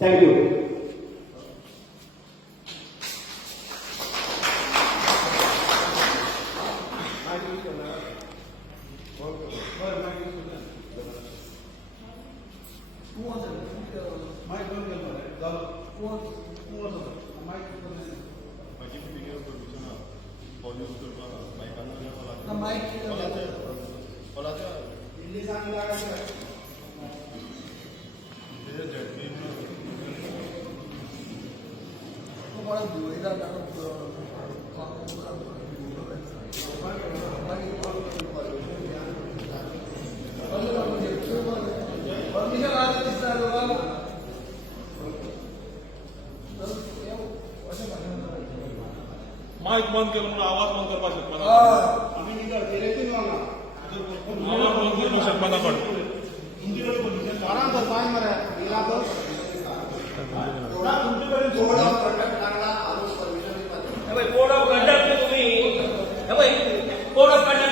Thank you. Mic बंद केलं म्हणून आवाज बंद करपा शकता आवाज बंद करू शकता ना पण कोड ऑफ कंडक्ट तुम्ही कोड ऑफ कंडक्ट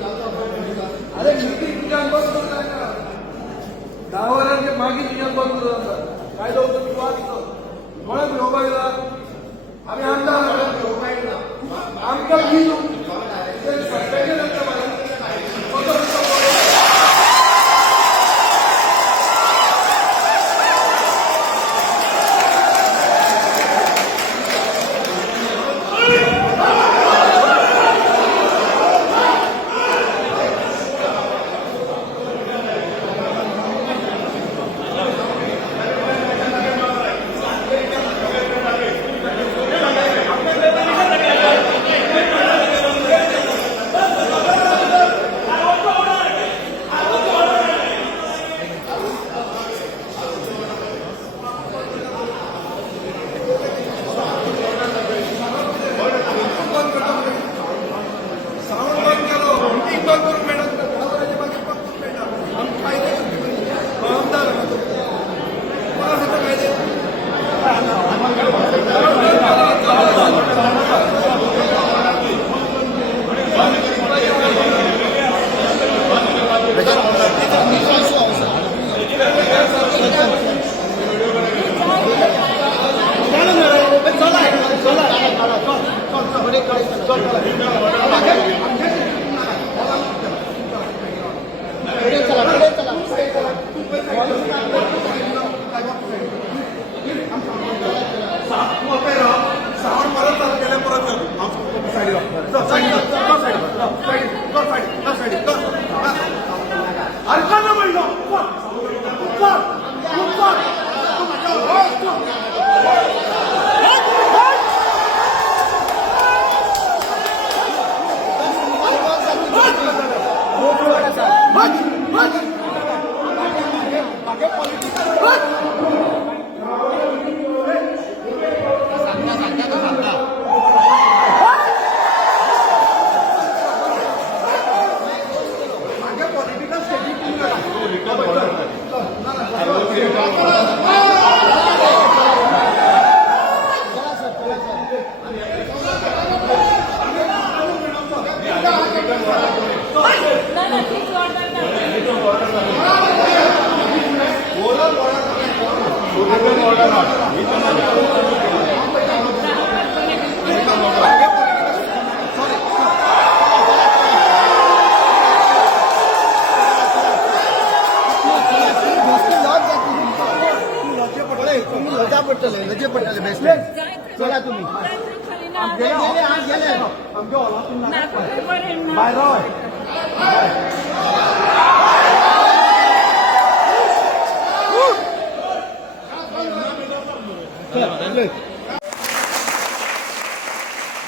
अरे मीटिंग गावाला मागे नियम बंद काय होतं किंवा म्हणून मोबाईलला आम्ही आमदार आमच्या लजे पडटले बेस्ट चला तुम्ही बाहेर राव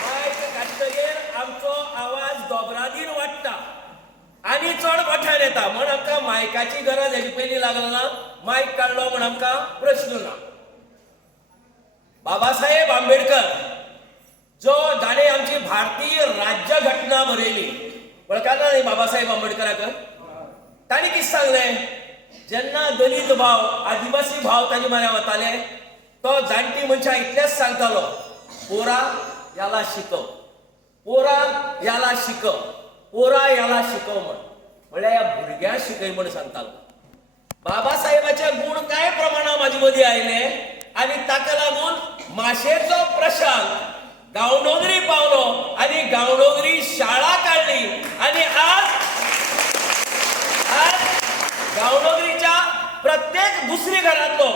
मायक घातकगेर आमचो आवाज दोबरादीन वाडटा आनी चड मोठ्यान येता म्हण आमकां मायकाची गरज हेजी पयलीं लागना ना मायक काडलो म्हण आमकां प्रश्न ना बाबासाहेब आंबेडकर जो जाणे आमची भारतीय राज्य घटना बरयली वळखता न्ही बाबासाहेब आंबेडकराक ताणी कितें सांगलें जेन्ना दलीत भाव आदिवासी भाव ताजे म्हऱ्या वताले तो जाणटी मनशां इतलेंच सांगतालो पोरा याला शिकव पोरा याला शिकव पोरा याला शिकव म्हळ्यार ह्या भुरग्यां शिकय म्हण सांगतालो बाबासाहेबाचे गुण कांय प्रमाणात म्हाजे मदीं आयले आनी ताका लागून माशेचो प्रशांत गांवडोंगरी पावलो आनी गांवडोंगरी शाळा काडली आनी आज गांवडोंगरीच्या प्रत्येक दुसरी घरांतलो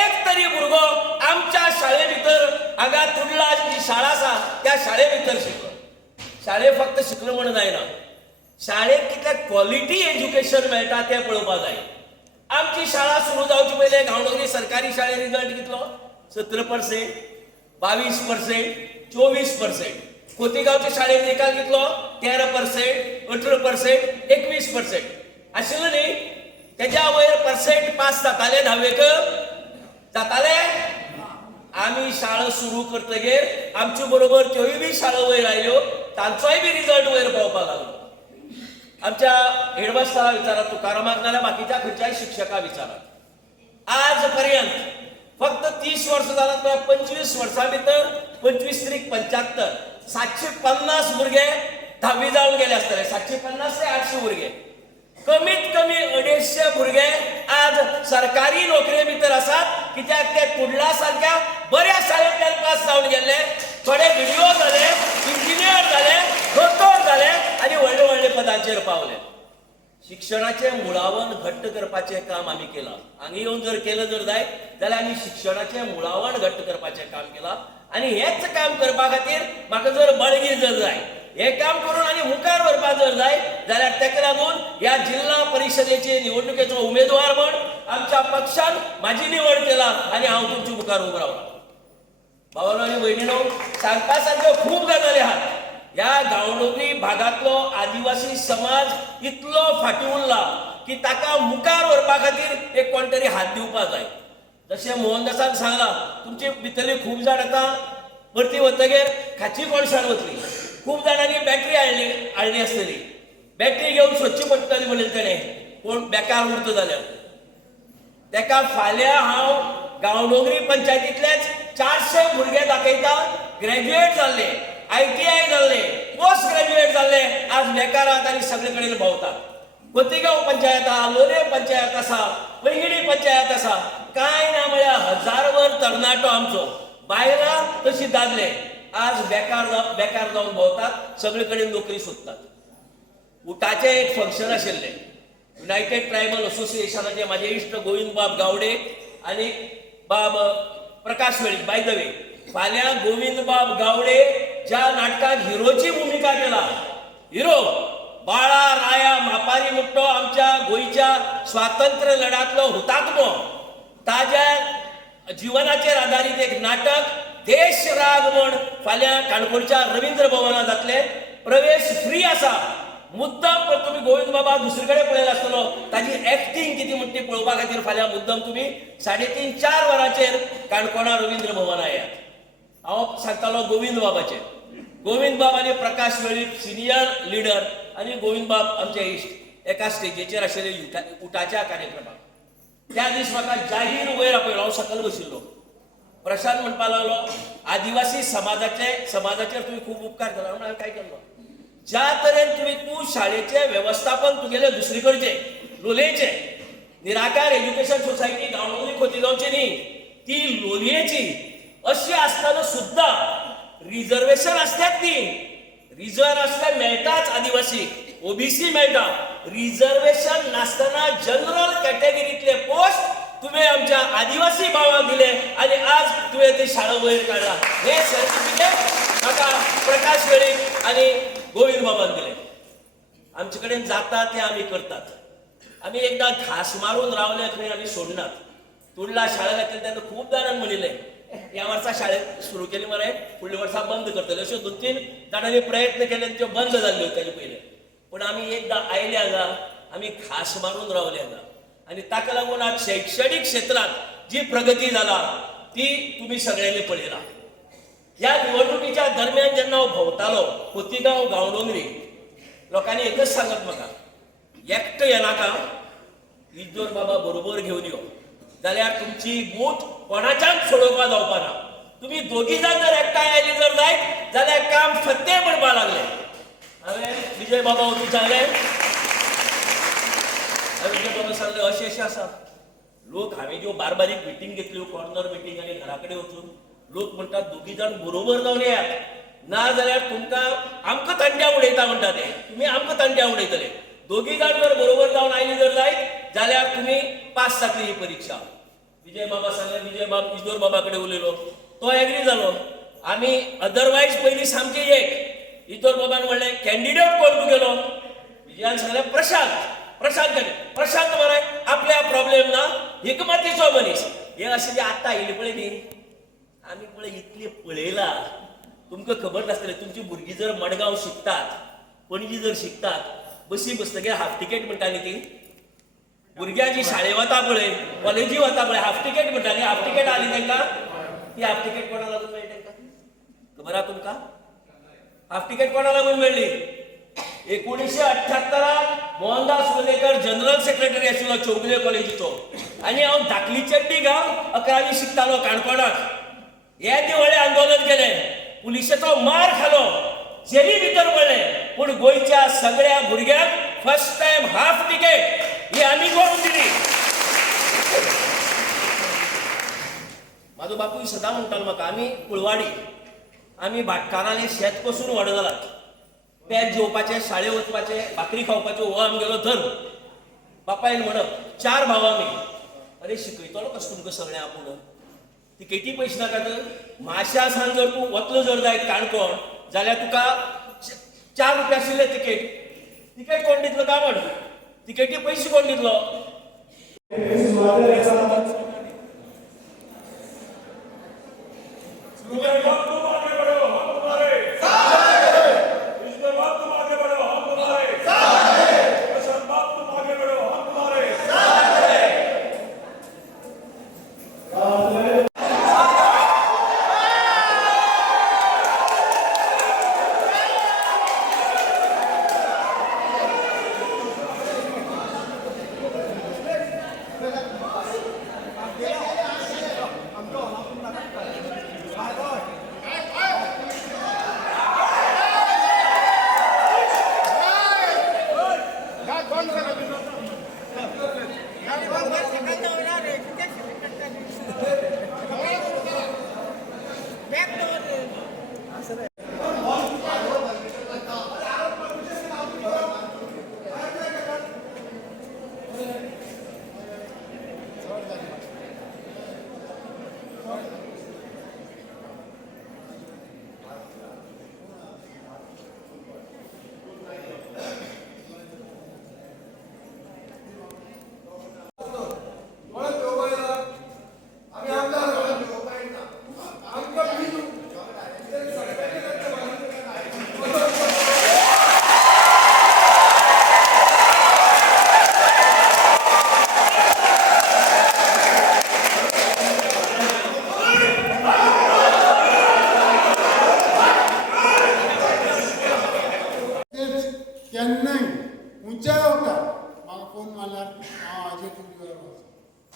एक तरी भुरगो आमच्या शाळे भितर हांगा तुडला जी शाळा आसा त्या शाळे भितर शिकलो शाळेंत फक्त शिकलो म्हण जायना शाळेंत कितलें क्वॉलिटी एज्युकेशन मेळटा तें पळोवपा जाय आमची शाळा सुरू जावचे पयलीं गांवडोंगरी सरकारी शाळेंत रिजल्ट कितलो 17%, 22%, 24%. खोतीगांवच्या शाळेंत निकाल कितलो 13%, 18%, 21% आशिल्लो न्ही तेज्या वयर पर्सेंट पास जाताले 10वेक जाताले आमी शाळा सुरू करतगीर आमचे बरोबर त्योय बी शाळा वयर आयल्यो तांचोय बी रिजल्ट वयर पावपाक लागलो आमच्या हेडमास्टरा विचारात तुकारामाक नाल्यार बाकीच्या खंयच्याय शिक्षकाक विचारात आज पर्यंत फक्त 30 वर्सां जालात 25 वर्सां भितर 25 त्रिक 75 750 भुरगे 10वी जावन गेले आसतले 750 ते 800 भुरगे कमीत कमी 250 भुरगे आज सरकारी नोकरे भितर आसात कित्याक ते कुडला सारक्या बऱ्या शाळेंतल्यान पास जावन गेले थोडे व्हिडिओ जाले इंजिनियर जाले दोतोर जाले आनी व्हडले व्हडले पदांचेर पावले शिक्षणाचे मुळावण घट्ट करपाचें काम आमी केलां हांगा येवन जर केलं जर जाय जाल्यार आमी शिक्षणाचें मुळावण घट्ट करपाचें काम केलां आनी हेच काम करपा खातीर म्हाका जर बळगी जर जाय हे काम करून आनी मुखार व्हरपाक जर जाय जाल्यार ताका लागून ह्या जिल्हा परिशदेचे निवडणुकेचो उमेदवार म्हण आमच्या पक्षान म्हाजी निवड केला आनी हांव तुमच्या मुखार उबो रावला भावांनो आनी भयणींनो सांगपा सारक्यो खूब गजाली आहात ह्या गांवडोंगरी भागांतलो आदिवासी समाज इतलो फाटीं उरला की ताका मुखार व्हरपा खातीर एक कोण तरी हात दिवपा जाय जशें मोहनदासान सांगलां तुमचे भितरली खूब जाण आतां भरती वतगीर खाची कोळशान वतली खूब जाणांनी बॅटरी हाडली आसतली बॅटरी घेवन सोदची पडटली म्हणलें तेणें कोण बेकार उरता जाल्यार तेका फाल्यां हांव गांवडोंगरी पंचायतींतलेच 400 भुरगे दाखयता ग्रॅज्युएट जाल्ले ITI जाल्ले पोस्ट ग्रॅज्युएट जाल्ले आज बेकार आहात आनी सगळे कडेन भोंवतात खोतीगांव पंचायत आहा लोलये पंचायत आसा पैंगिणी पंचायत आसा कांय ना म्हळ्यार हजारवर तरणाटो आमचो बायलां तशी दादले आज बेकार जावन भोंवतात सगळे कडेन नोकरी सोदतात उठाचें एक फंक्शन आशिल्लें युनायटेड ट्रायबल असोसिएशनाचे म्हाजे इश्ट गोविंद बाब गावडे आनी बाब प्रकाश वेळीप बाय द वे फाल्यां गोविंद बाब गावडे ज्या नाटकात हिरोची भूमिका केला हिरो बाळा राया मापारी मुट्टो आमच्या गोंयच्या स्वातंत्र्य लढ्यातलो हुतात्मो ताज्या जिवनाचेर आधारीत एक नाटक देश राग म्हण फाल्यां काणकोणच्या रवींद्र भवनात जातले प्रवेश फ्री आसा मुद्दम तुम्ही गोविंद बाबा दुसरे कडेन पळयला आसतलो ताजी एक्टिंग कितें म्हणटा ती पळोवपा खातीर फाल्यां मुद्दम तुम्ही 3:30-4 वरांचेर काणकोणा रवींद्र भवना येयात हांव सांगतालो गोविंद बाबाचें गोविंद बाब आनी प्रकाश वेळीप सिनियर लिडर आनी गोविंद बाब आमचे इश्ट एका स्टेजीचेर आशिल्ले उठाच्या कार्यक्रमाक त्या दीस म्हाका जाहीर वयर आपयलो हांव सकयल बशिल्लो प्रशांत म्हणपा लागलो आदिवासी समाजाचेर तुम्ही खूप उपकार केला म्हणून हांवें काय केलो ज्या तरेन तूं शाळेचे वेवस्थापन तुगेले दुसरीकडचे लोलयेचे निराकार एज्युकेशन सोसायटी गांवडोंगरी खोतीगांवची न्ही ती लोलयेची अशी आसतना सुद्धा रिजर्वेशन असतात न्ही रिजर्व असले मेळटाच आदिवासी ओबीसी मेळटा रिजर्वेशन नासतना जनरल कॅटेगरीतले पोस्ट तुम्ही आमच्या आदिवासी भावाक दिले आणि आज तुवें ती शाळा वयर काढला हे सर्टिफिकेट म्हाका प्रकाश वेळीप आणि गोविंद बाबान दिले आमचे कडेन जाता ते आमी करतात आमी एकदां घास मारून रावले खंय आमी सोडनात तुडला शाळा घातली तेन्ना खूब जाणांनी म्हणिल्लें ह्या वर्सा शाळेत सुरू केली मरे फुडल्या वर्सा बंद करतले अश्यो 2-3 जाणांनी प्रयत्न केले त्यो बंद जाल्ल्यो तेजे पयले पूण आमी एकदां आयले हांगा आमी घास मारून रावले हांगा आणि ताका लागून आज शैक्षणिक क्षेत्रात जी प्रगती जाला ती तुम्ही सगळ्यांनी पळयला ह्या निवडणुकीच्या दरम्यान जेन्ना हांव भोंवतालो खोतीगांव गांवडोंगरी लोकांनी एकच सांगत म्हाका एकटो येनाका इज्जोर बाबा बरोबर घेवन यो जाल्यार तुमची बूथ कोणाच्याच सोडोवपा जावपा ना तुम्ही दोगी जाण जर एकठांय आयली जर जायत जाल्यार काम सत्य म्हणपा लागले हांवें विजय बाबा वचून सांगलें विजय बाबा सांगले अशें आसा लोक हांवें ज्यो बारीक मिटींग घेतल्यो कॉर्नर मिटींग आनी घरा कडेन वचून लोक म्हणटात दोगी जाण बरोबर जावन येयात ना जाल्यार तुमकां आमकां तंट्या उडयता म्हणटा ते तुमी आमकां तंट्या उडयतले दोगी जाण जर बरोबर जावन आयली जर जायत जाल्यार तुमी पास जातली ही परीक्षा विजय बाबा सांगले विजय बाब इजोर बाबा कडेन उलयलो तो एग्री जालो आमी अदरवायज पयलीं सामके एक इजोर बाबान म्हणलें कॅन्डिडेट कोण तुगेलो विजयान सांगलें प्रशांत मरे आपल्या प्रॉब्लेम ना हिकमतीचो मनीस हे अशें जे आतां आयले पळय न्ही आमी पळय इतले पळयला तुमकां खबर नासतलें तुमची भुरगीं जर मडगांव शिकतात पणजी जर शिकतात बसी बसतकीर हाफ तिकेट म्हणटा न्ही ती भुरग्यां जी शाळें वता पळय कॉलेजी वता पळय हाफ तिकेट म्हणटा न्ही हाफ तिकेट आली तांकां ती हाफ तिकेट कोणा लागून मेळ्ळी तांकां खबर आहा तुमकां हाफ तिकेट कोणा लागून मेळ्ळी 1978 मोहनदास उलेकर जनरल सेक्रेटरी आशिल्लो चौगुले कॉलेजीचो आनी हांव धाकली चड्डी घालून 11वी शिकतालो काणकोणाक हे दिवाळे आंदोलन केलें पुलिशेचो मार खालो जेली भितर पडले पूण गोंयच्या सगळ्या भुरग्यांक फर्स्ट टायम हाफ तिकेट ही आमी करून दिली म्हाजो बापूय सदां म्हणटालो म्हाका आमी कुळवाडी आमी भाटकारांनी शेत कसून व्हड जालात पेज जेवपाचे शाळे वचपाचे भाकरी खावपाचे हो आमगेलो धर्म बापायन म्हणप 4 भाव आमी अरे शिकयतलो कसो तुमकां सगळें आपूण तिकेटी पयशे नाका तर माश्या सान जर तूं वतलो जर जायत काणकोण जाल्यार तुका 4 रुपया आशिल्ले तिकेट कोण दितलो काय म्हण तिकेटी पयशे कोण दितलो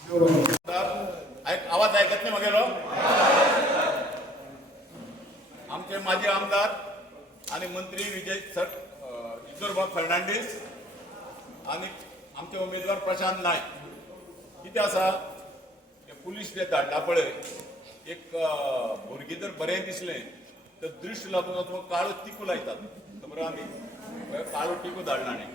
आवाज ऐकत नाही मगेलो आमचे माजी आमदार आणि मंत्री विजय ईश्वरभाऊ फर्नांडीस आणि आमचे उमेदवार प्रशांत नायक कितें आसा पुलीस जे धाडटा पळय एक भुरगीं जर बरें दिसलें तर दृश्य लागून वचून काळो टिकू लायतात खबर आमी काळो टिकू धाडला न्ही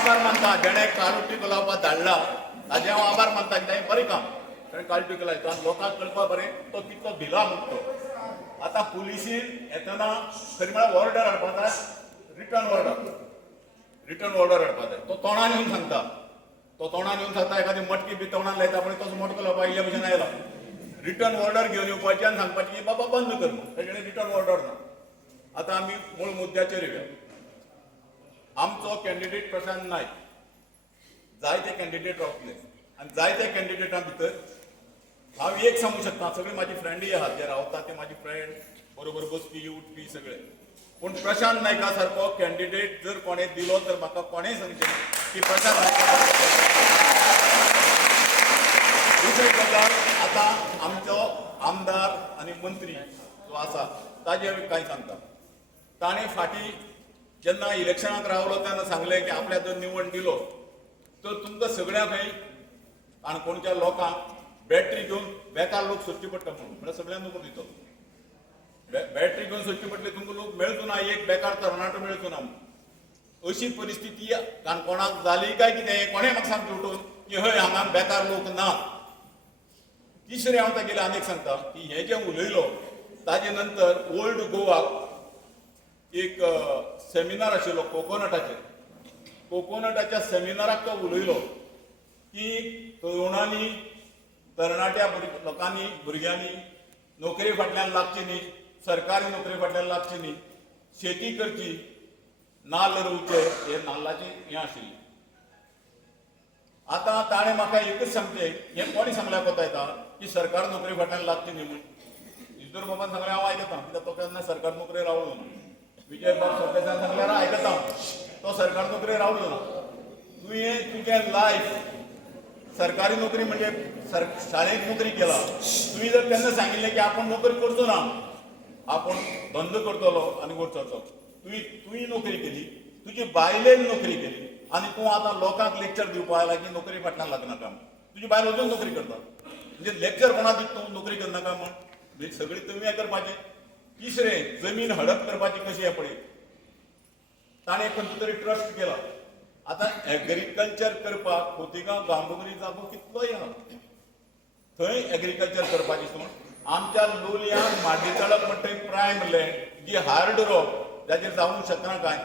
आभार मानता जेणे काळो टिको लावपाक धाडला ताजे हांव आभार मानता कित्याक बरें काम ताणें काळो टिको लायता लोकांक कळपा बरें तो कितलो भिला म्हणटा आतां पुलिसीन येतना खरी म्हळ्यार ऑर्डर हाडपा जाय रिटर्न ऑर्डर हाडपा जाय तो तोंडान येवन सांगता एखादी मटकी बी तोंडान लायता पण तसो मटको लावपाक इल्ल्या भशेन आयला रिटर्न ऑर्डर घेवन येवपाची आनी सांगपाची की बाबा बंद कर म्हणून ताचे रिटर्न ऑर्डर ना आतां आमी मूळ मुद्द्याचेर येवया आमचो कॅन्डिडेट प्रशांत नायक जायते कॅन्डिडेट रावतले आनी जायत्या कॅन्डिडेटां भितर हांव एक सांगूं शकता सगळे म्हाजी फ्रेंडूय आहात जे रावता ते म्हाजी फ्रेंड बरोबर बसपी उठपी सगळे पूण प्रशांत नायका सारको कॅन्डिडेट जर कोणें दिलो तर म्हाका कोणेंय सांगचें की प्रशांत नायका दुसरी गजाल आतां आमचो आमदार आनी मंत्री जो आसा ताजे कांय सांगता ताणें फाटीं जेन्ना इलेक्शनाक रावलो तेन्ना सांगलें की आपल्या जर निवड दिलो तर तुमकां सगळ्यांकय काणकोणच्या लोकांक बॅटरी घेवन बेकार लोक सोदचे पडटा म्हणून सगळ्यांक नोकरी दितो बॅटरी घेवन सोदचे पडले तुमकां लोक मेळचो ना एक बेकार तरणाटो मेळचो ना अशी परिस्थिती काणकोणाक जाली काय कितें कोणें म्हाका सांगचें उठून की हय हांगा बेकार लोक ना तिसरें हांव तागेलें आनीक सांगता की हें जें उलयलो ताजे नंतर ओल्ड गोवाक एक सेमिनार आशिल्लो कोकोनटाच्या सेमिनाराक तो उलयलो की तरुणांनी तरणाट्या लोकांनी भुरग्यांनी नोकरी फाटल्यान लागची न्ही सरकारी नोकरी फाटल्यान लागची न्ही शेती करची नाल्ल रोवचे हे नाल्लाचें हें आशिल्लें आतां ताणें म्हाका एकच सांगचें हें कोणी सांगल्यार कोता येता की सरकार नोकरी फाटल्यान लागची न्ही म्हूण ईश्वर बाबान सांगलें हांव आयकतां कित्याक तो केन्ना सरकार नोकरी रावलो ना विजय बाब सरदेसाय सांगल्यार आयकतां तो सरकार नोकरी रावलो ना तुवें तुजें लायफ सरकारी नोकरी म्हणजे शाळेंत नोकरी केला तुवें जर तेन्ना सांगिल्लें की आपूण नोकरी करचो ना आपूण धंदो करतलो आनी वचचो तुवें नोकरी केली तुजी बायलेन नोकरी केली आनी तूं आतां लोकांक लेक्चर दिवपाक लागला की नोकरी फाटल्यान लागनाका तुजी बायल अजून नोकरी करता म्हणजे लेक्चर कोणा दिता तूं नोकरी करनाका म्हण सगळी तुवें करपाचें तिसरें जमीन हडप करपाची कशी हें पळय ताणें खंयचो तरी ट्रस्ट केला आतां एग्रीकल्चर करपाक खोतिगांव गांवडोंगरी जागो कितलोय आहा थंय एग्रीकल्चर करपाची सोड आमच्या लोलयां माड्डीतळप म्हणटा प्रायम लँड जी हार्ड रॉक जाचेर जावंक शकना काय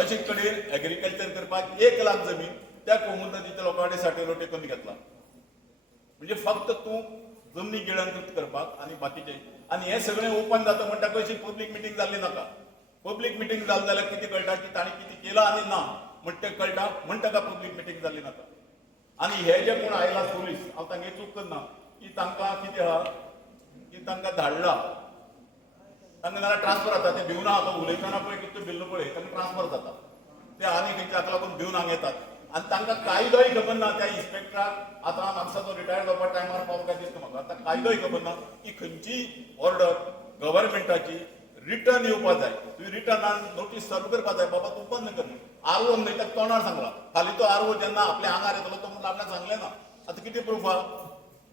अशे कडेन एग्रीकल्चर करपाक 1 लाख जमीन त्या कोमुनतीच्या लोकां कडेन साठे टेकून घेतला म्हणजे फक्त तूं जमनी गिळंकृत करपाक आनी बाकीचे आनी हें सगळें ओपन जाता म्हणटा कशी पब्लीक मिटींग जाल्ली नाका पब्लीक मिटींग जाली जाल्यार कितें कळटा की ताणें कितें केलां आनी ना म्हणटा कळटा म्हणटा का पब्लीक मिटींग जाल्ली नाका आनी हे जे कोण आयला पुलीस हांव तांगे चूक करना की तांकां कितें आहा की तांकां धाडला तांकां नाल्यार ट्रान्सफर जाता ते भिवन आहा तो उलयतना पळय कितें बिल्लो पळय तांकां ट्रान्सफर जाता ते आनी खंयच्याक लागून भिवन हांगा येतात आनी तांकां कायदोय खबर ना त्या इन्स्पेक्टराक आतां माणसाचो रिटायर जावपा टायमार पावता दिसता म्हाका आतां कायदोय खबर ना की खंयची ऑर्डर गव्हर्मेंटाची रिटर्न येवपा जाय तुवें रिटर्नान नोटीस सर्व करपा जाय बाबा तूं बंद कर आरओ न्हय ताका तोंडार सांगला फाल्यां तो आरओ जेन्ना आपल्या आंगार येतलो तो म्हणून आपल्याक सांगलें ना आतां कितें प्रूफ आहा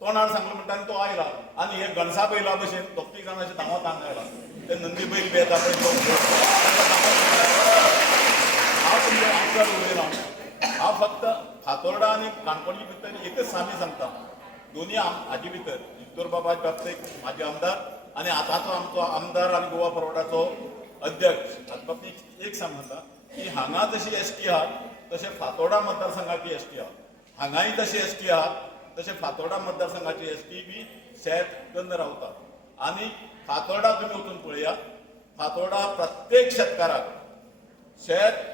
तोंडार सांगलें म्हणटा आनी तो आयला आनी हे गणसा बैला भशेन दोग जाण अशें धांवत हांगा आयला ते नंदी बैल बी येता पळय हांव तुमचें आन्सर उलयना हांव फक्त फातोर्डा आनी काणकोणची भितर एकच सामी सांगता दोनी हाजे भितर ईश्वर बाबा बाबतींत म्हाजे आमदार आनी आतांचो आमचो आमदार आनी गोवा फॉरवर्डाचो अध्यक्ष हाजे बाबतींत एक सांगता की हांगा जशी एसटी आहा तशें फातोर्डा मतदारसंघाची एसटी आहा हांगाय तशी एसटी आहा तशें फातोर्डा मतदारसंघाची एसटी बी सेट कन्न रावता आनी फातोर्डा तुमी वचून पळया फातोर्डा प्रत्येक शेतकाराक शेत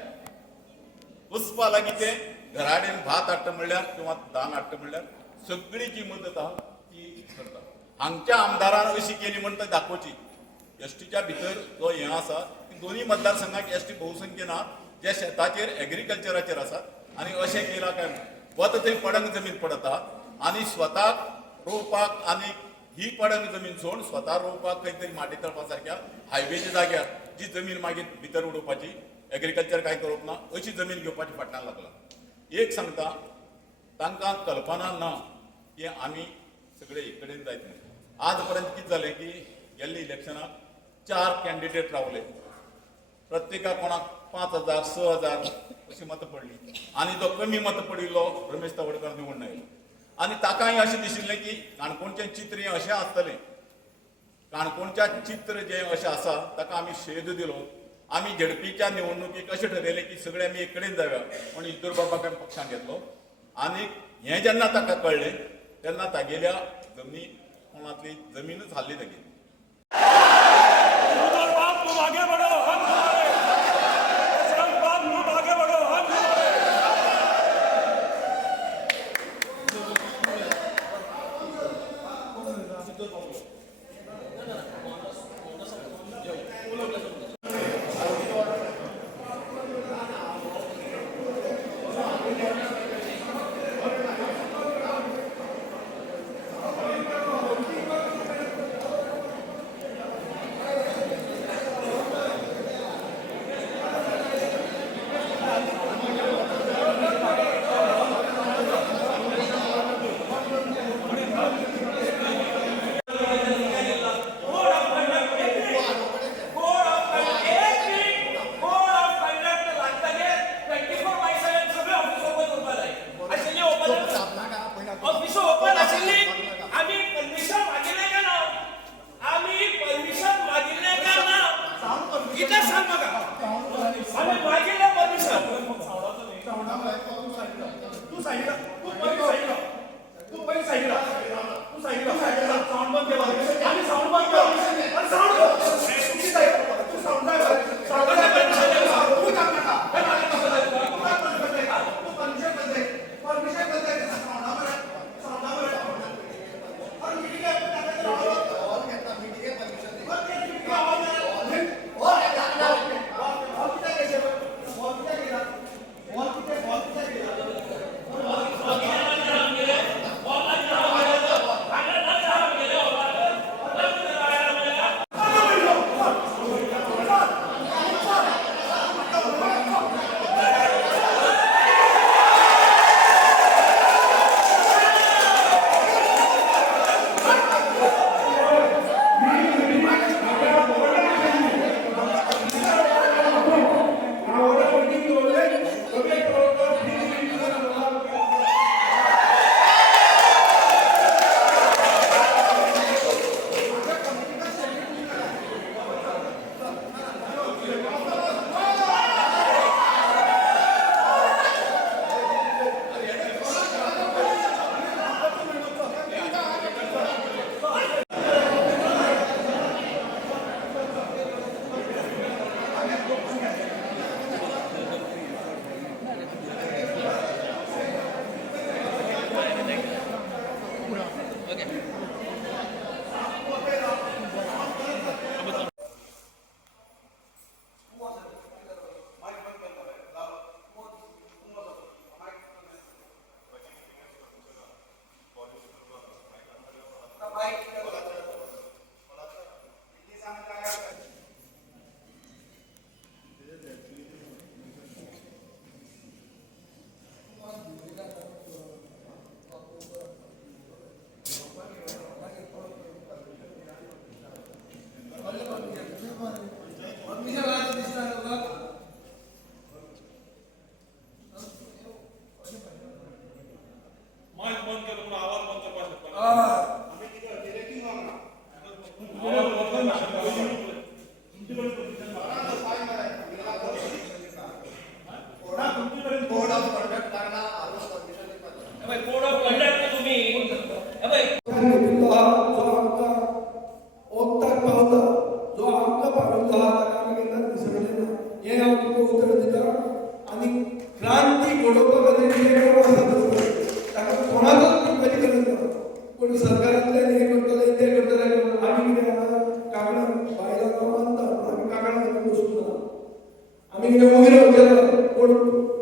वचपा लागीं ते घराडेन भात हाडटा म्हणल्यार किंवा धान हाडटा म्हणल्यार सगळी जी मदत आहा ती करता हांगच्या आमदारान अशी केली म्हण ती दाखोवची एसटीच्या भितर जो हें आसा ती दोनूय मतदारसंघाक एसटी भोवसंख्येन आहा जे शेताचेर एग्रीकल्चराचेर आसात आनी अशें केलां काय वता थंय पडंग जमीन पडता आनी स्वताक रोवपाक आनी ही पडंग जमीन सोडून स्वता रोवपाक खंय तरी माटी तळपा सारक्या हायवेच्या जाग्यार जी जमीन मागीर भितर उडोवपाची एग्रीकल्चर काय करप ना अशी जमीन घेवपाची फाटल्यान लागला. एक सांगता तांकां कल्पना ना की आमी सगळे एक कडेन जायत म्हणून. आज पर्यंत कितें जालें की गेल्ल्या इलेक्शनाक 4 कॅन्डिडेट रावले, प्रत्येकाक कोणाक 5,000 6,000 अशी मतां पडली आनी जो कमी मतां पडिल्लो रमेश तवडकर निवडून आयलो. आनी ताकाय अशें दिशिल्लें की काणकोणचें चित्र हें अशें आसतलें, काणकोणचें चित्र जें अशें आसा ताका आमी शेद दिलो. आमी झेडपीच्या निवडणुकीक अशें ठरयलें की सगळे आमी एक कडेन जावया म्हूण इद्दूर बाबाक आमी पक्षांत घेतलो. आनी हें जेन्ना ताका कळ्ळें तेन्ना तागेल्या जमनी कोणातली जमीनच हाल्ली तागेली. तुम आगे बढ़ो, हम तुम्हारे। बजरंग बाप, तुम आगे बढ़ो, हम तुम्हारे।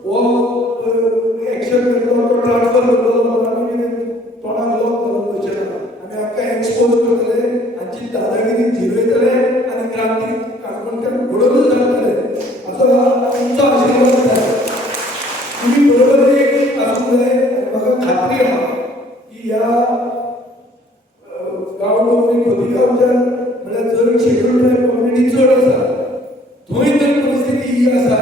कोण एक्शन करतो तो ट्रान्सफर करतो आम्ही तोंडाक लॉक करून बसना आम्ही आमकां एक्सपोज करतले आमची दादागिरी जिरयतले आनी क्रांती काणकोणकार घडोवनच हाडटले असो आमचो आशिर्वाद जाय. तुम्ही बरोबर एक आसूंक जाय आनी म्हाका खात्री आहा की ह्या गांव डोंगरी खोतीगांवच्यान म्हळ्यार जर शेड्यूल ट्रायब कम्युनिटी चड आसा थंय जर परिस्थिती ही आसा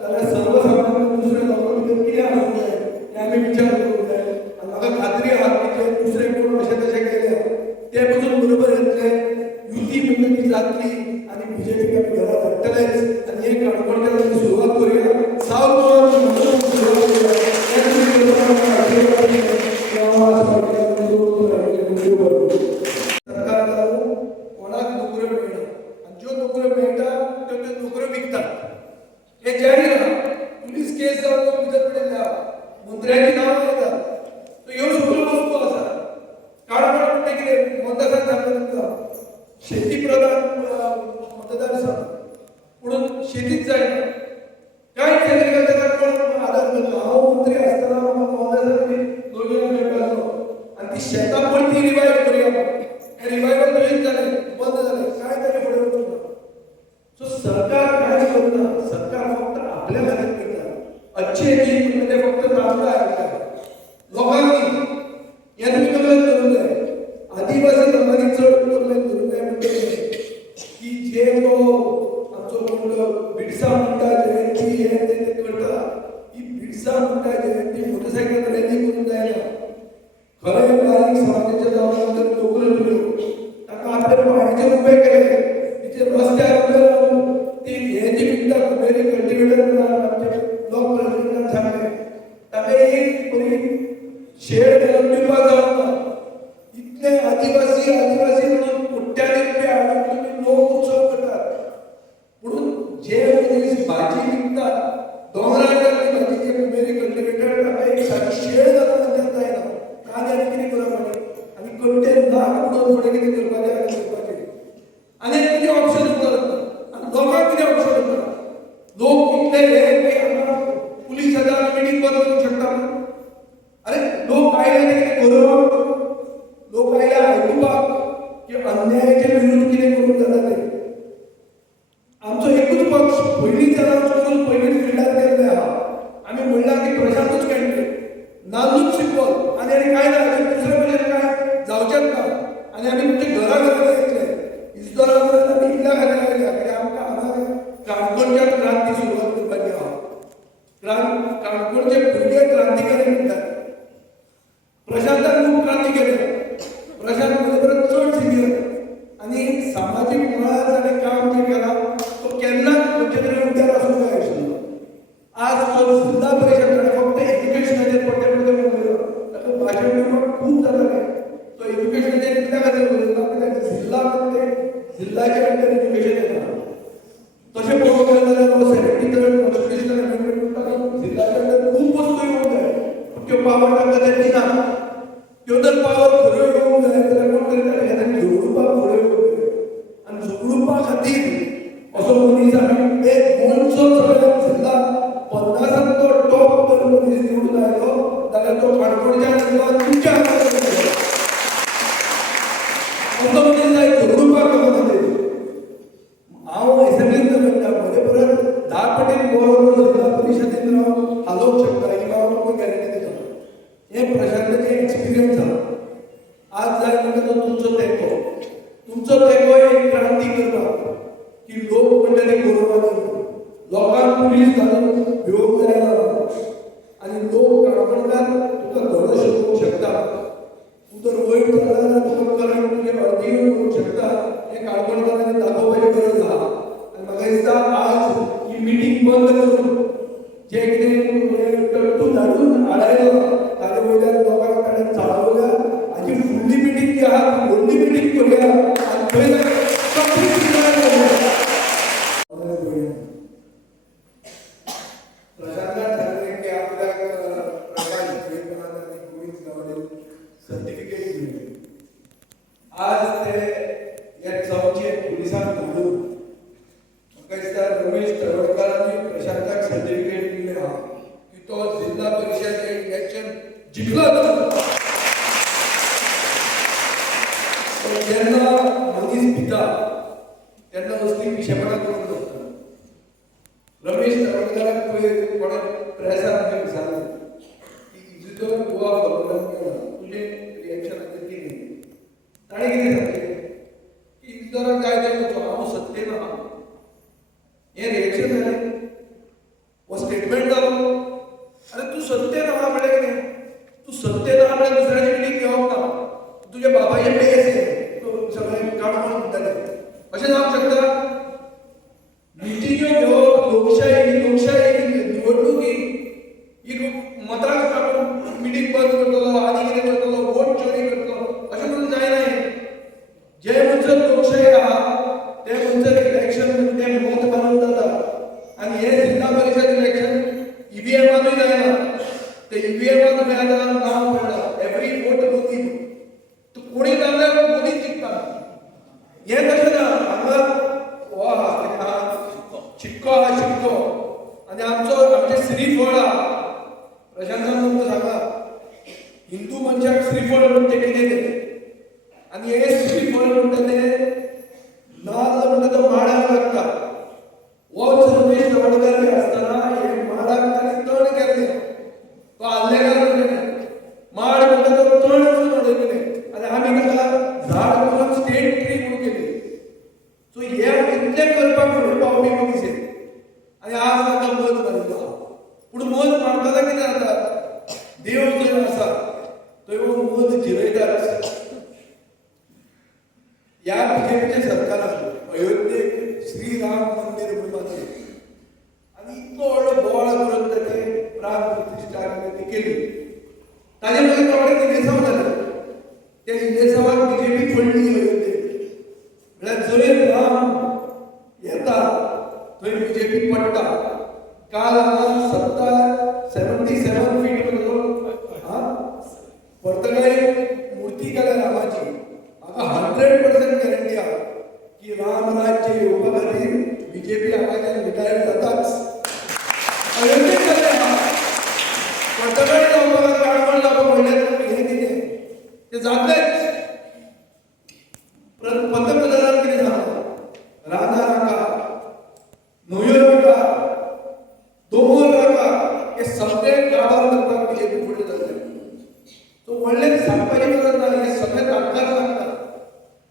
जाल्यार सर्वसामान्य दुसऱ्या लोकां भितर कितें आसूंक जाय हें आमी विचार करूंक जाय. आनी म्हाका खात्री आहा की जे दुसरे कोण अशें तशें केले ते पसून बरोबर येतले युती म्हणून ती जातली आनी बीजेपीक आमी घरा धाडटलेच आनी हे काणकोणकार आमी सुरवात करुया सावथ गोवान सुरवात करुया. सरकार लागून कोणाक नोकऱ्यो मेळना आनी ज्यो नोकऱ्यो मेळटा त्यो नोकऱ्यो विकतात. हे जाहीर आहा पुलीस केस जावन लोक भितर पडिल्ले आहा मंत्र्याची नांवां येतात. सो ह्यो सगळ्यो वस्तू आसा. काणकोण म्हणटा कितें मतदारसंघ जाता तुमकां शेती प्रधान मतदारसंघ म्हणून शेतीच जायना कांयच एग्रीकल्चराक कोण आदार करता. हांव मंत्री आसतना म्हाका मतदारसंघ योजना मेळटालो आनी ती शेतां परती रिवायव करुया हे रिवायवल तशेंच जालें बंद जालें कांय ताणें फुडें वचूंक ना. सो सरकार कांयच करना. सरकार फक्त आपल्या खातीर करता. अच्छे जीव म्हणजे फक्त तांबडा आयकता लोकांनी हें तुमी कल्पना करूंक जाय. आदिवासी लोकांनी चड कल्पना करूंक जाय म्हणजे की जे तो आमचो कोण बिरसा मुंडा जयंती हे ते करता ही बिरसा मुंडा जयंती मोटरसायकल रॅली करूंक जायना. खरें बारीक समाजाच्या जावं नोकऱ्यो दिल्यो ताका आपले पांयाचेर उबे केले तिचे रस्त्यार उबे रावन ती हे जी विकता कुमेरी कल्टिवेटर आमचे ब्लॉक प्रेसिडेंटान सांगलें ताका एक बरी शेड घालून दिवपाक जावना. इतले आदिवासी म्हणून कोट्यांनी रुपया हाडून तुमी लोक उत्सव करतात म्हणून जे मनीस भाजी विकता दोंगरार जाल्ली भाजीचे कुमेरी कल्टिवेटर ताका एक सारकी शेड घालून अंजात जायना. आनी कितें करप आनी कट्टे नाक म्हणून फुडें कितें करपाचें आनी करपाचें आनी कितें ऑप्शन उरता आनी लोकांक कितें ऑप्शन उरता. लोक इतले हे की आमकां पुलीस येता मिटींग बंद करूंक शकता. अरे लोक आयले ते कितें करप. लोक आयले आयकुपाक की अन्यायाचे विरुद्ध कितें करूंक जाता तें. आमचो एकूच पक्ष पयलींच अनाउन्स करून पयलींच फिल्डार गेल्ले आहा. आमी म्हणलां की प्रशांतूच कॅन्डिडेट नाजूक सिंबल आनी कांय ना दुसरे भशेन कांय जावचेंच ना आनी आमी तुमच्या घरा घरा येतले इस्दोरा करून आमी इतल्या खातीर आयल्या कित्याक आमकां हांगा काणकोणच्या क्रांती सुरवात करपाची आहा. काणकोणचे भुरगे क्रांतिकारी म्हणटात. प्रशांतान खूब क्रांती केल्या. प्रशांत म्हजे परस चड सिनियर आनी सामाजीक मळार ताणें काम जें केलां तो केन्नाच खंयचे तरी उद्यार आसूंक जाय आशिल्लो. आज तो जिल्हा परिशद फक्त एज्युकेशनाचेर पडटे उलयलो ताका भाशण दिवपाक खूब जातालें. तो एज्युकेशनाचेर इतल्या खातीर उलयलो कित्याक जिल्हा म्हणजे जिल्ल्याच्या अंडर एज्युकेशन येता. तशें पळोवंक गेलें जाल्यार तो 73rd कॉन्स्टिट्युशनल अमेंडमेंट म्हणटा जिल्ल्याच्या अंडर खूब वस्तू येवंक जाय पूण त्यो पावर ताका ते दिना. त्यो जर पावर खऱ्यो येवंक जाय जाल्यार कोण करता हें झगडुपाक फुडें येवंक जाय आनी झगडुपा खातीर असो मनीस आमी एक गोंयचो सगळ्यात जिल्ला 50 तो टॉप जर मनीस निवडून आयलो जाल्यार तो काणकोणच्या जिल्ल्यात तुमच्या हातांत असो मनीस जाय झगडुपाक लोकां खातीर. हांव एसेंब्लींत म्हणटा म्हजे परस 10 पटीन बरो जिल्ला परिशदेंत हांव हालोवंक शकता ही हांव तुमकां गॅरंटी दिता. हे प्रशांताचे एक्सपिरियन्स आहा. आज जाय म्हणटा तो तुमचो तेंको एक क्रांती करपाक की लोक म्हणटा ते गौरवानी लोकांक पुलीस घालून भिवूंक जायना आनी लोक काणकोणकार तुका घोडो शिकोवंक शकता. तूं जर वयर चल्ला जाल्यार तुका करंट तुजे अर्दी करूंक शकता. हें काणकोणकारांनी दाखोवपाची गरज आहा. आनी म्हाका दिसता आज ही मिटींग बंद करून जे कितें तूं धाडून हाडायलो ताचे वयल्यान लोकांक ताणें चाळवल्या हाची फुडली मिटींग जी आहा ती व्हडली मिटींग करुया आनी थंय प्रशांतान सांगलें की आपल्याक सर्टिफिकेट दिलें. आज ते ह्या चौथी पुलिसांक धाडून म्हाका दिसता रमेश तळवडकरांनी प्रशांताक सर्टिफिकेट दिलें आहा. प्रेसात सांगलें की इजिचो गोवा फॉरवर्डान केला तुझे रिएक्शन कितें ताणें कितें सांगलें की इजराक जाय तें म्हणचो हांव सत्तेन आहा हें रिएक्शन जालें हो स्टेटमेंट जालो आरे तूं सत्तेन आहा म्हणल्यार कितें तूं सत्तेन आहा म्हणल्यार दुसऱ्याची मिटींग घेवप ना तुज्या बाबाचें पेस सगळें काडून म्हणटाले अशें जावंक शकता मिटिंग्यो घेवप लोकशाही निवडणूक ही मतांक काडून मिटींग बंद करतलो आनी कितें करतलो वोट चोरी करतलो अशें म्हणून जायना जे म्हणसर लोकशाही आहा ते म्हणसर इलेक्शन ते मत मारून जाता आनी हे जिल्हा परिषद इलेक्शन ईव्हीएमानूय जायना ते ईव्हीएमान मेळटा नांव पडला एवरी वोट मोदी तूं कोणी जाल्यार मोदी जिखता हें तशें ना हांगा हो आहा कितें आहा शिक्को आहा शिक्को आनी आमचें श्रीफळ आहा प्रशांतान तुमकां सांगा हिंदू मनशाक श्रीफळ म्हणटा कितें तें आनी हे श्रीफळ म्हणटा तें नाल्ल म्हणटा तो माडाक लागता होच रमेश तवडकर आसतना हे माडाक ताणें तण केल्लें तो आल्लेकार म्हणटा माड म्हणटा तो तण म्हणून अडयलें आनी आमी ताका झाड करून स्टेट ट्री म्हणून केली सो हे इतलें करपाक फुडें पावली मनीस आनी आज ताका मत मारिल्लो पूण मत मारतना कितें जाता देव जंय आसा थंय हो मत जिरयताच ह्या बीजेपीच्या सरकारान अयोध्येक श्रीराम मंदिर म्हणून बांदलें आनी इतलो व्हडलो बोवाळ करून ताची प्राण प्रतिश्ठा केली ताजे मागीर थोडे इलेसांव जाले त्या इलेसांवाक बीजेपी फडली अयोध्येक म्हळ्यार जंय राम येता थंय बीजेपी पडटा काल हांगा 77 फीट पर्तगाळी मूर्ती केल्या रामाची म्हाका 100% गॅरंटी आहा की राम राज्य येवपा खातीर बीजेपी हांगाच्यान रिटायर जाताच अयोध्येक जालें आहा पर्तगाळी जावपा खातीर आडवण जावपा म्हणल्यार हें कितें तें जातलेंच पंतप्रधानान कितें सांगलें रानां राखा न्हंयो राखा दोंगर राखा हे सगळे काबार करपाक बीजेपी फुडें जाल्ले सो व्हडलें सांगपाची गरज ना हे सगळे तांकांच लागता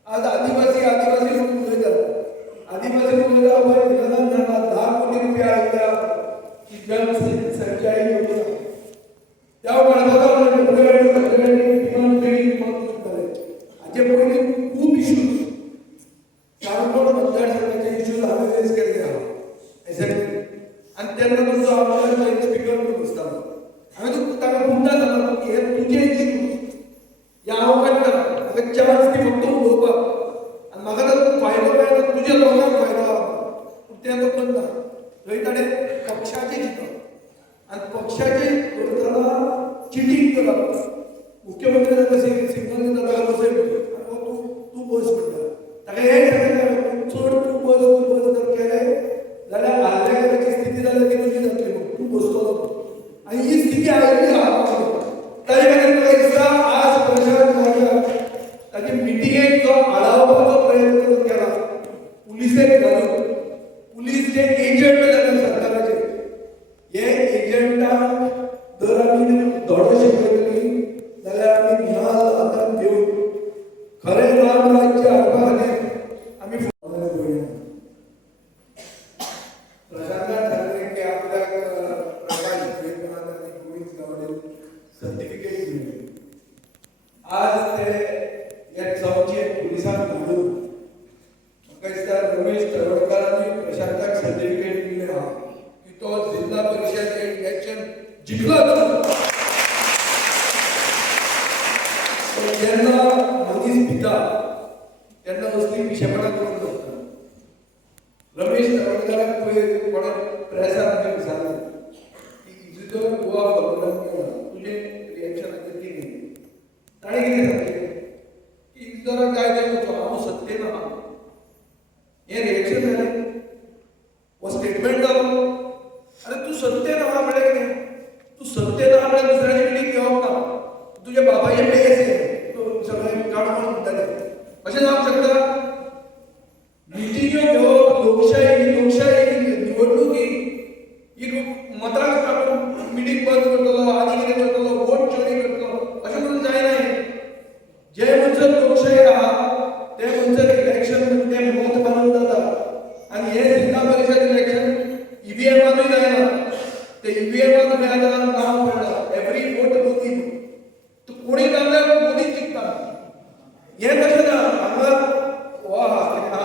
आज आदिवासी म्हणून उलयतात आदिवासी उलयता पळय विधानान सांगला 10 कोटी रुपया आयल्या की जन संचाय योजना त्या काळाक डिमांड बेगीन करताले हाचे पयलीं खूब इश्यूज काणकोण मतदारसंघाचे इश्यूज हांवें फेस केल्ले आहा एसेंब्लीन आनी तेन्ना तुमचो आमदार स्पीकर म्हणून बसतालो हांवें ताका मुद्दा सांगलो की हे तुजे इश्यूज हे हांव काडटा म्हाका चान्स दी फक्त उलोवपाक आनी म्हाका तातूंत फायदो मेळना तुज्या लोकांक फायदो आहा पूण तें तो करना थंय ताणें पक्षाचें चिंतप आनी पक्षाचें करतना चिटींग करप मुख्यमंत्री जाता सिग्नल दिता ताका बसय म्हणून तूं बस म्हणटा ताका हें सांगलें चड तूं बस जर केलें जाल्यार आल्लेकाराची स्थिती जाल्यार ती तुजी जातली म्हणून तूं बसतलो आनी ही स्थिती आयिल्ली आहा ताजे खातीर म्हाका दिसता आज प्रशांत नायकाक ताचे मिटिंगेक जो आडावपाचो प्रयत्न केला पुलिसेक घालून पुलीस जे एजंट जाले सरकाराचे हे एजंटांक जर आमी धडो शिकयतली जाल्यार आमी नाल हातांत घेवन खरें राम राज्य हाडपा खातीर आमी प्रशांतान सांगलें की आपल्याक प्रकाश जयकुमार आनी गोविंद गावडे सर्टिफिकेट दिलें आज ते हे चौचे पुलिसांक घालून म्हाका दिसता रमेश तवडकरांनी प्रशांताक सर्टिफिकेट दिलें आहा की तो जिल्हा परिषद इलेक्शन जिखलो जेन्ना मनीस भिता तेन्ना असली पिशेपणां करून बसता रमेश तवडकराक पळय कोणे प्रेसात सांगलें की इजिचो गोवा फॉरवर्डान केला तुजे रिएक्शन कितें ताणें कितें सांगलें की इजराक जाय तें म्हणचो हांव सत्तेन आहा हें रिएक्शन जालें हो स्टेटमेंट जालो आरे तूं सत्तेन आहा म्हणल्यार कितें तूं सत्तेन आहा म्हणल्यार दुसऱ्याची मिटींग घेवप ना तुज्या बाबाचें पेस सगळें काडून म्हणटाले अशें जावंक शकता मिटिंग्यो घेवप लोकशाही निवडणूक ही मतांक काडून इलेक्ट्रॉन तुम्ही आता नाव पडलं एव्हरी वोट मोदी तू कोणी जाणार मोदी जिंकता हे कशें ना हांगा हो हा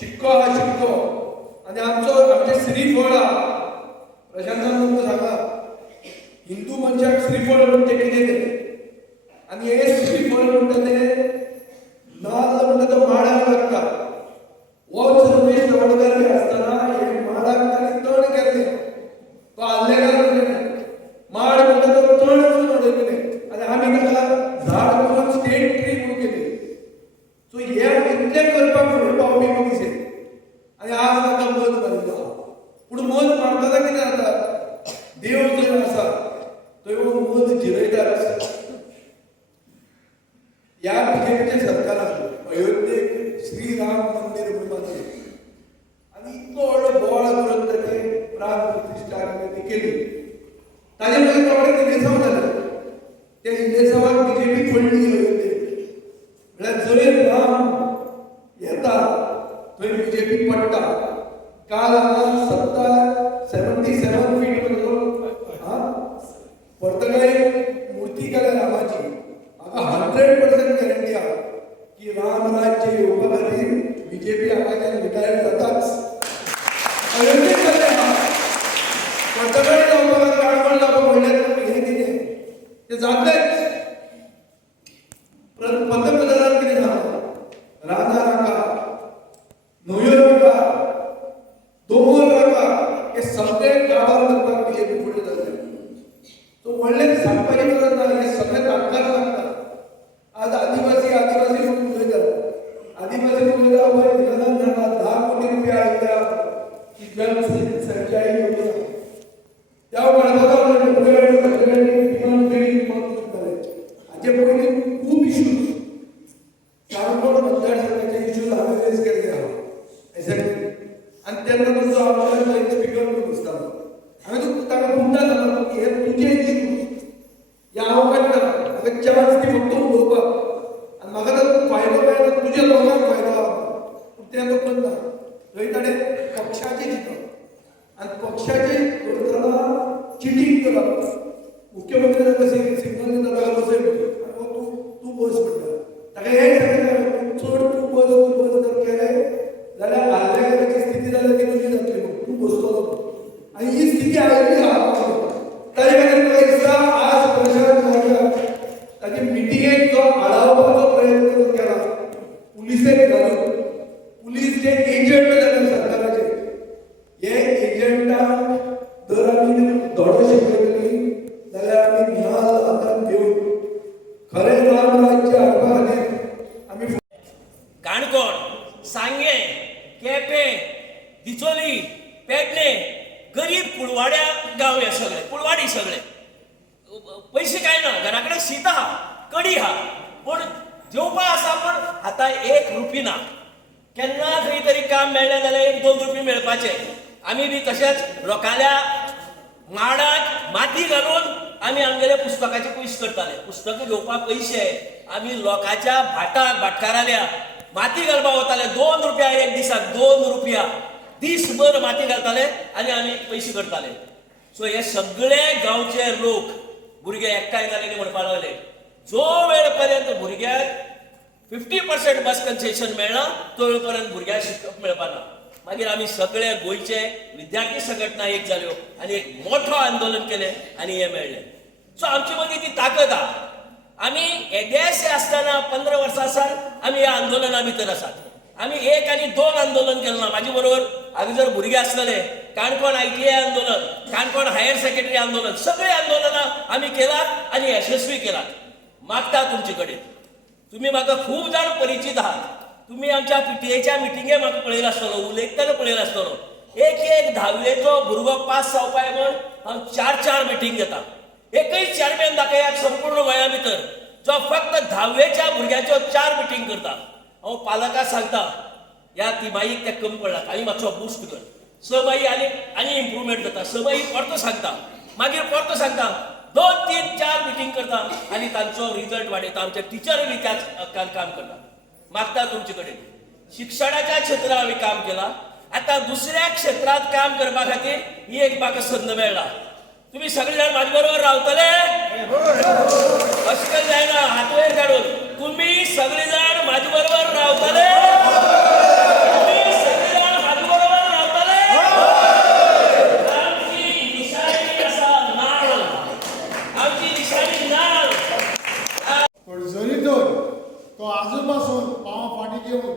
शिक्को हा शिक्को आणि आमचे श्रीफळ हा प्रशांतान तुमकां सांगा हिंदू मनशाक श्रीफळ म्हणते कितें तें आणि हे श्रीफळ म्हणटा ते नाल्ल म्हणटा तो माडाक लागता वच रमेश तवडकर आसतना हे माडाक ताणें तण केल्ले तो आल्लेकार माड म्हणटा तो तण म्हणून अडकले आणि आमी ताका झाड करून स्टेट ट्री म्हणून केली सो हे इतलें करपाक फुडें पावली मनीस आणि आज ताका मत मारिल्लो पूण मत मारतना कितें जाता देव जंय आसा थंय हो मत जिरयतात या बीजेपीच्या सरकारान अयोध्येक श्रीराम मंदिर म्हणून बांदलें आनी इतलो व्हडलो बोवाळ करून ताणें प्राण प्रतिश्ठा ती केली ताजे मागीर थोडे इलेसांव जाले त्या इलेसांवाक बीजेपी फोडली अयोध्येक म्हळ्यार जंय राम येता थंय बीजेपी पडटा काल हांगा 77 फीट पर्तगाळी मूर्ती केल्या रामाची म्हाका 100% गॅरंटी आहा की राम राज्य येवपा खातीर बीजेपी हांगाच्यान रिटायर जाताच अयोध्येक जाल्लें आहा पर्तगाळी जावपा खातीर आडवळ जावपा म्हणल्यार हें कितें तें जातलेंच पंतप्रधानान कितें सांगलें राजा नाका न्हंयो नाका दोंगर नाका हे सगळें काबार करपाक बीजेपी फुडें जाल्ले तो व्हडलें सांगपाची गरज ना हे सगळें तांकांच लागता आज आदिवासी म्हणून उलयतात आदिवासी उलयता पळय निनादान जाणा 10 कोटी रुपया आयल्या की जल संचय योजना त्या काळात विमान फेरी हाचे पयलीं खूब इश्यूज काणकोण मतदारसंघाचे इश्यूज हांवें रेज केल्ले आहा एसेंब्ली आनी तेन्ना तुमचो आमदार थंय स्पिकर म्हणून बसतालो हांवें ताका मुद्दा सांगलो की हे तुजे इश्यूज ह्या अवकाश करा म्हाका चान्स दी फक्त उलोवपाक आनी म्हाका तो फायदो मेळटा तुज्या लोकांक फायदो आहा पूण तें तो करना थंय ताणें पक्षाची चिंतप आनी पक्षाची करतना चिटींग करप मुख्यमंत्री ताका सिग्नल दिता ताका बसय म्हणून तूं बस म्हणटा ताका हें सांगलें चड तूं बस जर केलें जाल्यार आल्लेकाराची स्थिती जाल्यार ती तुजी जातली तूं बसतलो आनी ही स्थिती आयिल्ली आहा ताजे खातीर म्हाका दिसता आज प्रशांत नायकाक ताचे मिटिंगेक जो आडावपाचो प्रयत्न केला पुलिसेक घालून पुलीस जे एजंट जाले सरकाराचे हे एजंटांक जर आमी धडो शिकयतली जाल्यार आमी नाल्ल हातांत घेवन खरें राम राज्य हाडपा खातीर आमी काणकोण सांगे केपें दिचोली पेडणे गरीब कुळवाड्या गांव हे सगळे कुळवाडी सगळे पयशे कांय ना घरा कडेन शीत आहा कडी आहा पूण जेवपा आसा पूण आतां 1 रुपी ना केन्ना खंय तरी काम मेळ्ळें जाल्यार 1-2 रुपी मेळपाचे आमी बी तशेंच लोकांल्या माडाक माती घालून आमी आमगेले पुस्तकाचे पयशे करताले पुस्तकां घेवपाक पयशे आमी लोकांच्या भाटकाराल्या माती घालपाक वताले 2 रुपया एक दिसाक 2 रुपया दीसभर माती घालताले आनी आमी पयशे करताले सो हे सगळे गांवचे लोक भुरगे एकठांय जालेले म्हणपाक लागले जो वेळ पर्यंत भुरग्याक 50% बस कन्सेशन मेळना तो वेळ पर्यंत भुरग्याक शिकप मेळपाना मागीर आमी सगळे गोंयचे विद्यार्थी संघटना एक जाल्यो आनी एक मोठो आंदोलन केलें आनी हें मेळ्ळें सो आमची मदीं ती ताकद आहा आमी येद्याशे आसतना 15 वर्सां सावन आमी ह्या आंदोलना भितर आसात आमी 1 आनी 2 आंदोलन केलें ना म्हाजे बरोबर हांगा जर भुरगे आसतले काणकोण ITI आंदोलन काणकोण हायर सेकंडरी आंदोलन सगळे आंदोलनां आमी केलात आनी यशस्वी केलात मागता तुमचे कडेन तुमी म्हाका खूब जाण परिचीत आहात तुमी आमच्या PTAच्या मिटिंगे म्हाका पळयलो आसतलो उलयतना पळयलो आसतलो एक 10वेचो भुरगो पास जावपाक म्हण हांव 4 मिटींग घेता एकय चेअरमॅन दाखयात संपूर्ण गोंया भितर जो फक्त 10वेच्या भुरग्याच्यो 4 मिटींग करता हांव पालकांक सांगता ह्या तिमाहीक ते कमी पडलात आनी मातसो बूस्ट कर 6 माही आनी इम्प्रुवमेंट जाता 6 माही परतो सांगता मागीर परतो सांगता 2-3-4 मिटींग करता आनी तांचो रिजल्ट वाडयता आमचे टिचर बी त्याच काम करता मागता तुमचे कडेन शिक्षणाच्या क्षेत्रात आमी काम केलां आता दुसऱ्या क्षेत्रात काम करपा खातीर ही एक म्हाका संद मेळ्ळा तुम्ही सगळे जण माझ्या बरोबर रावतले अशें जायना हात वयर काढून तुम्ही सगळे जण माझ्या बरोबर रावतले तुम्ही सगळे जण माझ्या बरोबर रावतले आमची निशाणी आसा नाळ आमची निशाणी नाळ पण जरी तर तो आजूपासून पाव फाटी घेऊन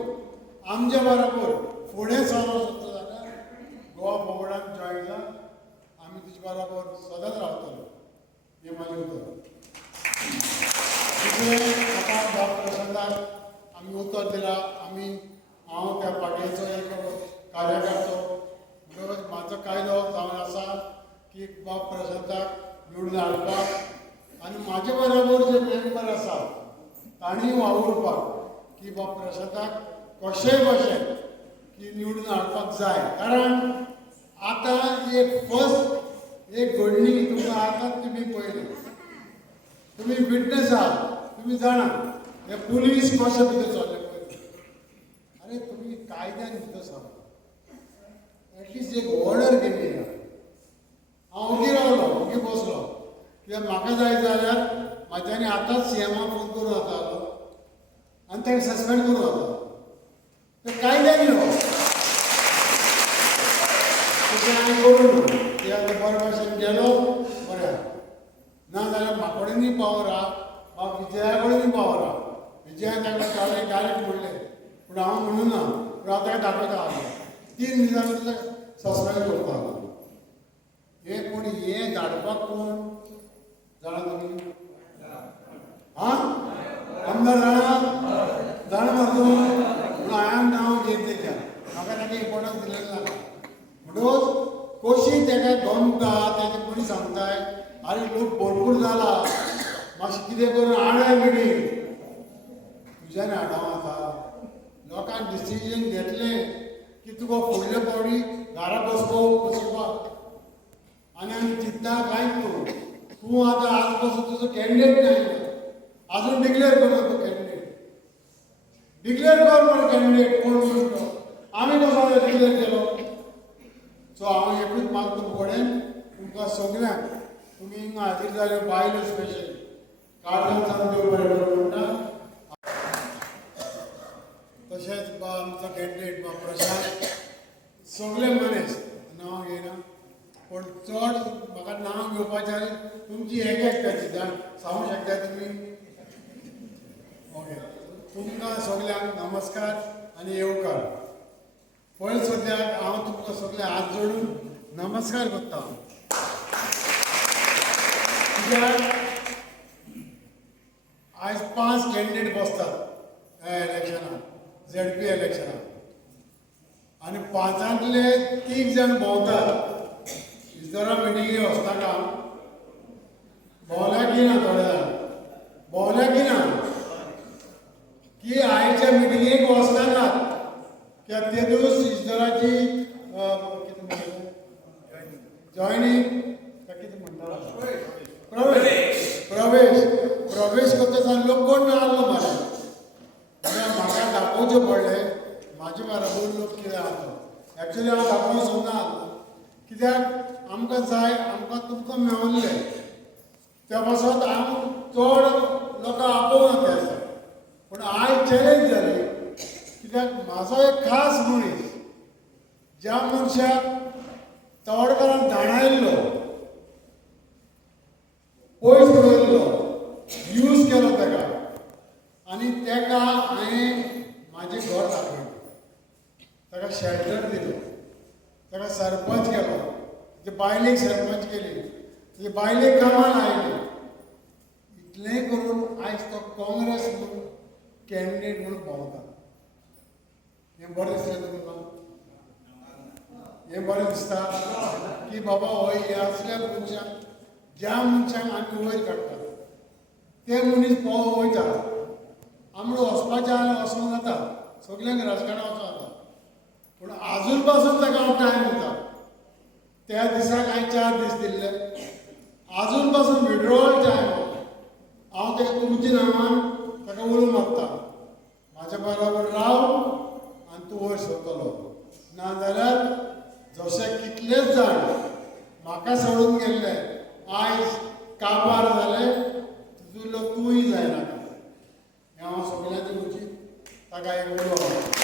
आमच्या बरोबर फुडें चलो सोदता जाल्यार गोवा बोर्डान जॉईन जा आमी तुजे बरोबर सदांच रावतलो हें म्हाजें उतर आतां बाब प्रसंगाक आमी उतर दिलां आमी हांव त्या पार्टीचो एक कार्यकर्तो म्हणटकच म्हाजो कायदो जावन आसा की बाब प्रसंगाक निवडून हाडपाक आनी म्हाजे बरोबर जे मेंबर आसा तांणी वावुरपाक की बाब प्रसादाक कशें की निवडून हाडपाक जाय कारण आतां एक फर्स्ट एक घडणी तुमकां आतां तुमी पळयली तुमी विटनेस आहात तुमी जाणा हे पुलीस कशें भितर चल्ले पळय आरे तुमी कायद्यान भितर सरता एटलिस्ट एक ऑर्डर केली हांव ओगी रावलो ओगी बसलो कित्याक म्हाका जाय जाल्यार म्हाज्यानी आतांच सीएमाक फोन करूं जातालो आनी ताका सस्पेंड करूं जाता ते कायद्यान यो तशें हांवें करूं ना कित्याक ते बरे भाशेन गेलो बरें ना जाल्यार म्हाका कडेनूय पावर आहा वा विजया कडेनूय पावर आहा विजयान ताका डायरेक्ट म्हणलें पूण हांव म्हणूं ना पूण हांव ताका दाखयता आसलो 3 दिसां भितर सस्पेंड करता हे पूण हें धाडपाक कोण जाणा तुमी हां आमदार जाणा मारतो पूण हांवें नांव घेत तेच्या म्हाका ताका इम्पोर्टन्स दिलेलें ना म्हणटकच कशी ताका गमता तेजे कोणी सांगताय आरे लोक भरपूर जाला मातशें कितें करून हाडाय मिटींग तुज्यान हाडाव आतां लोकांक डिसिजन घेतलें की तुका फुडले फावटी घरा बसोवपाक आनी आमी चिंतता कांयच न्हू तूं आतां आज पासून तुजो कॅन्डिडेट नाही अजून डिक्लेअर करना तो कॅन्डिडेट डिक्लेअर कर म्हण कॅन्डिडेट कोण म्हणटा आमी कसो डिक्लेअर केलो सो हांव एकूच मागता फुडें तुमकां सगळ्यांक तुमी हिंगा हाजीर जाल्यो बायलो स्पेशली कार्डान जावन देव बरें बरें म्हणटा तशेंच आमचो कॅन्डिडेट प्रशांत सगळे मनीस नांव घेयना पण चड म्हाका नांव घेवपाचें तुमची एक एकट्याची सांगूंक शकता तुमी ओके तुमकां सगळ्यांक नमस्कार आनी येवकार पयले सद्याक हांव तुमकां सगळे हात जोडून नमस्कार करता कित्याक आयज 5 कॅन्डिडेट बसतात ह्या इलेक्शनाक ZP इलेक्शनाक आनी 5 3 जाण भोंवतात इजरा मिटिंगी वचनाका भोंवल्याक येना थोडे जाण भोंवल्याक येना की आयच्या मिटिंगेक वचनाकात कित्याक ते दीस इजराची जॉयनींग कितें म्हणटा प्रवेश करता लोक कोण मेळालो मरे म्हाका दाखोवचें पडलें म्हाजे बरोबर लोक कितें आसा एक्चुली हांव दाखोवंक सोदना कित्याक आमकां जाय आमकां तुमकां मेळल्लें त्या पासत हांव चड लोकां आपोवना ते आसा पूण आयज चॅलेंज जाली कित्याक म्हाजो एक खास मनीस ज्या मनशाक तवडकारान धाणायल्लो पयस दवरलो यूज केलो ताका आनी ताका हांवें म्हाजें घर दाखयलें ताका शेल्टर दिलो ताका सरपंच केलो तुजे बायलेक सरपंच केली तुजे बायलेक कामाक आयली इतलें करून आयज तो काँग्रेस म्हणून कॅन्डिडेट म्हणून भोंवता हें बरें दिसलें तुमकां हें बरें दिसता की बाबा हो हे असल्या मनशाक ज्या मनशाक आमी वयर काडटात ते मनीस पोव वयता आमकां वचपाचें जाल्यार वचूंक जाता सगळ्यांक राजकारणांत वचूंक जाता पूण आजून पासून ताका हांव टायम दिता त्या दिसाक हांवें 4 दीस दिल्ले आजून पासून विड्रॉवल टायम हांव ताका तुमच्या नांवान ताका उलो मारता म्हाज्या बरोबर राव आनी तूं वयर सरतलो नाजाल्यार जशे कितलेच जाण म्हाका सोडून गेल्ले आयज काबार जाले तितूंतलो तूंय जायना हें हांव सगळ्यांची उची ताका एक उलो